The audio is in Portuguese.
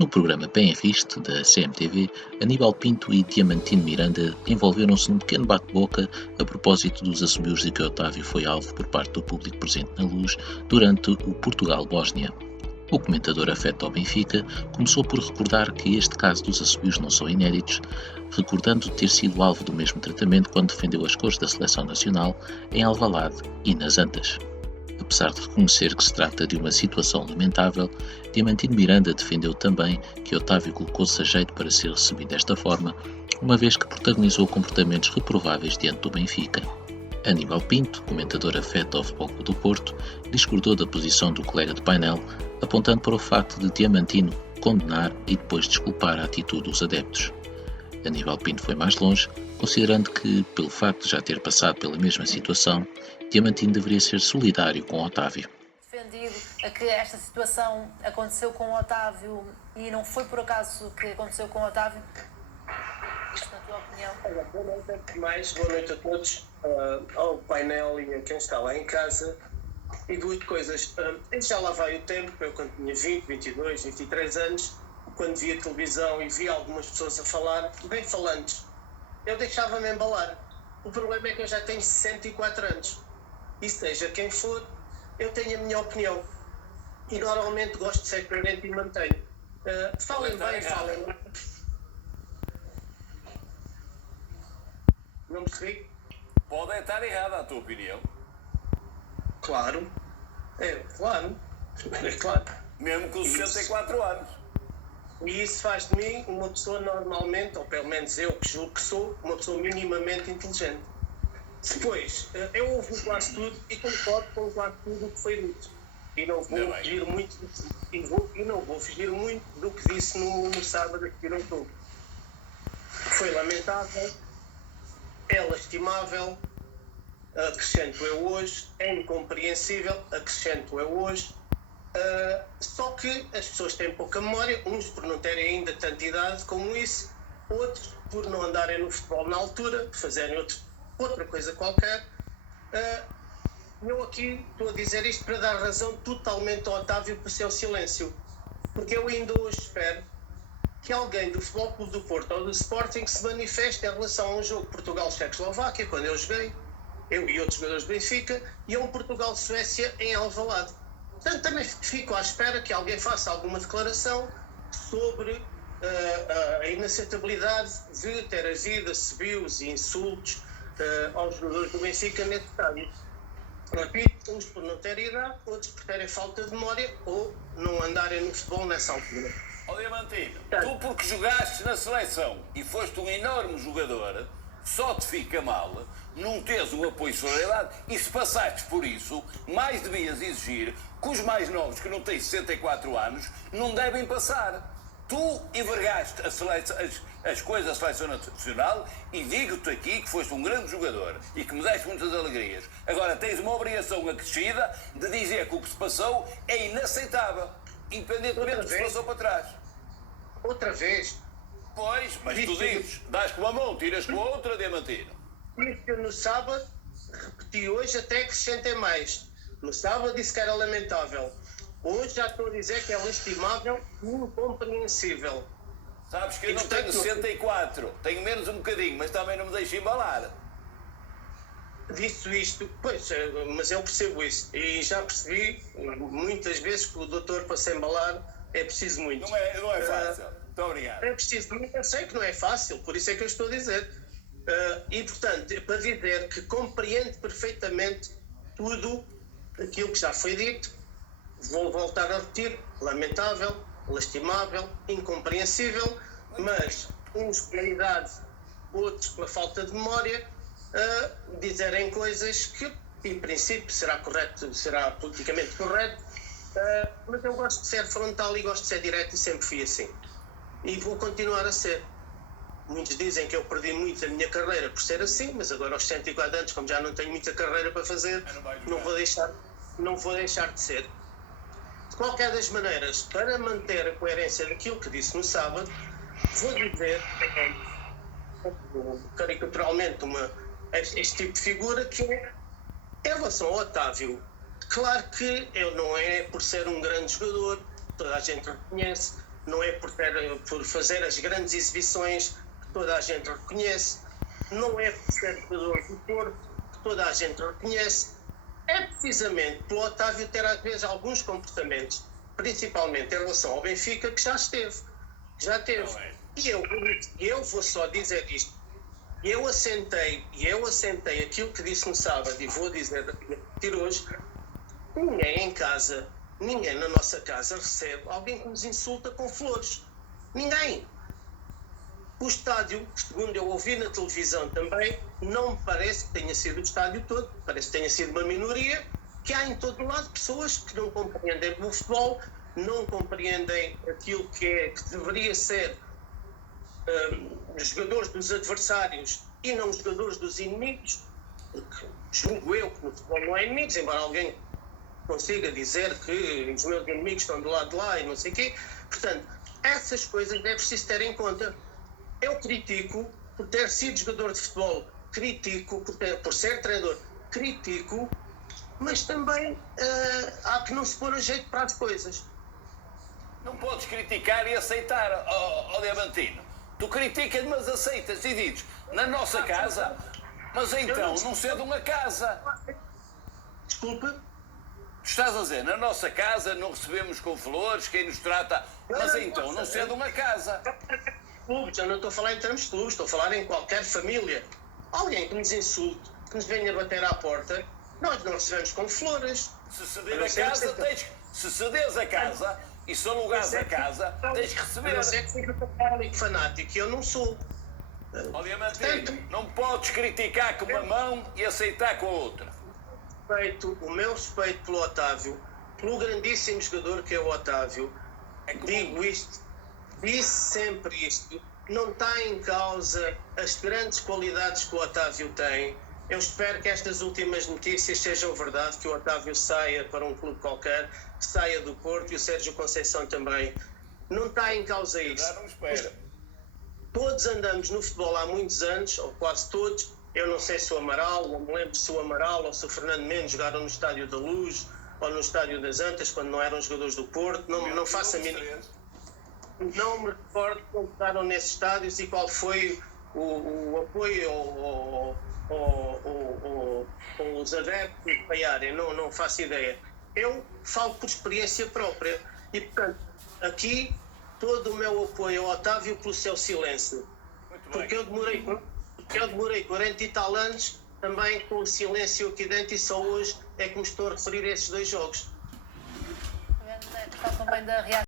No programa Bem Riste, da CMTV, Aníbal Pinto e Diamantino Miranda envolveram-se num pequeno bate-boca a propósito dos assobios de que Otávio foi alvo por parte do público presente na Luz durante o Portugal-Bósnia. O comentador afeto ao Benfica começou por recordar que este caso dos assobios não são inéditos, recordando ter sido alvo do mesmo tratamento quando defendeu as cores da seleção nacional em Alvalade e nas Antas. Apesar de reconhecer que se trata de uma situação lamentável, Diamantino Miranda defendeu também que Otávio colocou-se a jeito para ser recebido desta forma, uma vez que protagonizou comportamentos reprováveis diante do Benfica. Aníbal Pinto, comentador afeto ao Futebol Clube do Porto, discordou da posição do colega de painel, apontando para o facto de Diamantino condenar e depois desculpar a atitude dos adeptos. Aníbal Pinto foi mais longe, considerando que, pelo facto de já ter passado pela mesma situação, Diamantino deveria ser solidário com Otávio. Defendido a que esta situação aconteceu com o Otávio e não foi por acaso que aconteceu com o Otávio? Isto na tua opinião? Olá, boa noite, antes de mais, boa noite a todos, ao painel e a quem está lá em casa. E duas coisas, já lá vai o tempo, eu quando tinha 20, 22, 23 anos, quando via televisão e via algumas pessoas a falar, bem falantes, eu deixava-me embalar. O problema é que eu já tenho 64 anos. E seja quem for, eu tenho a minha opinião. E normalmente gosto de ser coerente e mantenho. Falem bem, falem bem. Não percebi? Pode estar errada a tua opinião. Claro. Claro. É claro. Mesmo com 64 anos. E isso faz de mim uma pessoa normalmente, ou pelo menos eu que julgo que sou, uma pessoa minimamente inteligente. Depois, eu ouvi quase tudo e concordo com quase tudo o que foi dito. E não vou fugir muito do que disse no sábado aqui no YouTube. Foi lamentável, é lastimável, acrescento eu hoje, é incompreensível, acrescento eu hoje. Só que as pessoas têm pouca memória, uns por não terem ainda tanta idade como isso, outros por não andarem no futebol na altura, fazerem outra coisa qualquer. Eu aqui estou a dizer isto para dar razão totalmente ao Otávio por seu silêncio, porque eu ainda hoje espero que alguém do Futebol Clube do Porto ou do Sporting se manifeste em relação a um jogo Portugal-Checoslováquia, quando eu joguei, eu e outros jogadores do Benfica, e a um Portugal-Suécia em Alvalade. Portanto, também fico à espera que alguém faça alguma declaração sobre a inaceitabilidade de ter havido assobios e insultos aos jogadores do Benfica nesse estádio. Repito, uns por não terem idade, outros por terem falta de memória ou não andarem no futebol nessa altura. Ó Diamantino, tu porque jogaste na seleção e foste um enorme jogador, só te fica mal não teres o apoio e solidariedade, e se passastes por isso, mais devias exigir que os mais novos, que não têm 64 anos, não devem passar. Tu envergaste as coisas da seleção nacional e digo-te aqui que foste um grande jogador e que me deste muitas alegrias. Agora tens uma obrigação acrescida de dizer que o que se passou é inaceitável, independentemente do que se passou para trás. Outra vez? Pois, mas tu dizes, dás com uma mão, tiras com a outra, Diamantino. Isso eu no sábado, repeti hoje, até acrescentei mais. No sábado disse que era lamentável. Hoje já estou a dizer que é lastimável e incompreensível. Sabes que eu não tenho 64, tenho menos um bocadinho, mas também não me deixo embalar. Disse isto, pois, mas eu percebo isso. E já percebi muitas vezes que o doutor para se embalar é preciso muito. Não é fácil. Muito obrigado. É preciso muito, eu sei que não é fácil, por isso é que eu estou a dizer. E, portanto, para dizer que compreendo perfeitamente tudo aquilo que já foi dito, vou voltar a repetir, lamentável, lastimável, incompreensível, mas uns pela idade, outros pela falta de memória, dizerem coisas que, em princípio, será correto, será politicamente correto, mas eu gosto de ser frontal e gosto de ser direto e sempre fui assim. E vou continuar a ser. Muitos dizem que eu perdi muito a minha carreira por ser assim, mas agora aos 104 anos, como já não tenho muita carreira para fazer, não vou deixar de ser. De qualquer das maneiras, para manter a coerência daquilo que disse no sábado, vou dizer, caricaturalmente, este tipo de figura que é, em relação ao Otávio, claro que ele não é por ser um grande jogador, toda a gente o reconhece, não é por fazer as grandes exibições que toda a gente reconhece, não é por ser jogador do Porto que toda a gente reconhece, é precisamente pelo Otávio ter às vezes alguns comportamentos, principalmente em relação ao Benfica, que já teve. E eu vou só dizer isto. Eu assentei aquilo que disse no sábado e vou dizer hoje. Ninguém em casa, ninguém na nossa casa recebe alguém que nos insulta com flores. Ninguém. O estádio, segundo eu ouvi na televisão também, não me parece que tenha sido o estádio todo, parece que tenha sido uma minoria, que há em todo lado pessoas que não compreendem o futebol, não compreendem aquilo que deveria ser jogadores dos adversários e não jogadores dos inimigos, porque julgo eu que no futebol não há inimigos, embora alguém consiga dizer que os meus inimigos estão do lado de lá e não sei o quê. Portanto, essas coisas é preciso ter em conta. Eu critico por ter sido jogador de futebol, critico por ser treinador, critico, mas também há que não se pôr a jeito para as coisas. Não podes criticar e aceitar, ó Diamantino. Tu criticas, mas aceitas e dizes, na nossa casa, mas então não sendo uma casa. Desculpe? Tu estás a dizer, na nossa casa não recebemos com flores, quem nos trata, mas então não sendo uma casa. Clubes, eu não estou a falar em termos de clubes, estou a falar em qualquer família. Alguém que nos insulte, que nos venha bater à porta, nós não recebemos com flores. Se cedes a casa e se alugares a casa, tens que receber. Eu sei que seja católico fanático, eu não sou. Obviamente, não podes criticar com uma mão e aceitar com a outra. O meu respeito pelo Otávio, pelo grandíssimo jogador que é o Otávio, digo isto, disse sempre isto, não está em causa as grandes qualidades que o Otávio tem. Eu espero que estas últimas notícias sejam verdade, que o Otávio saia para um clube qualquer, que saia do Porto e o Sérgio Conceição também. Não está em causa isso. Já não espera. Todos andamos no futebol há muitos anos, ou quase todos. Eu não sei se o Amaral, ou me lembro se o Amaral ou se o Fernando Mendes jogaram no Estádio da Luz ou no Estádio das Antas, quando não eram jogadores do Porto. Não faço a mínima. Não me recordo quando jogaram nesses estádios e qual foi o apoio aos adeptos de vaiarem. Não faço ideia. Eu falo por experiência própria. E, portanto, aqui todo o meu apoio ao Otávio pelo seu silêncio. Porque eu demorei 40 e tal anos também com o silêncio aqui dentro e só hoje é que me estou a referir a esses dois jogos. A questão também da reação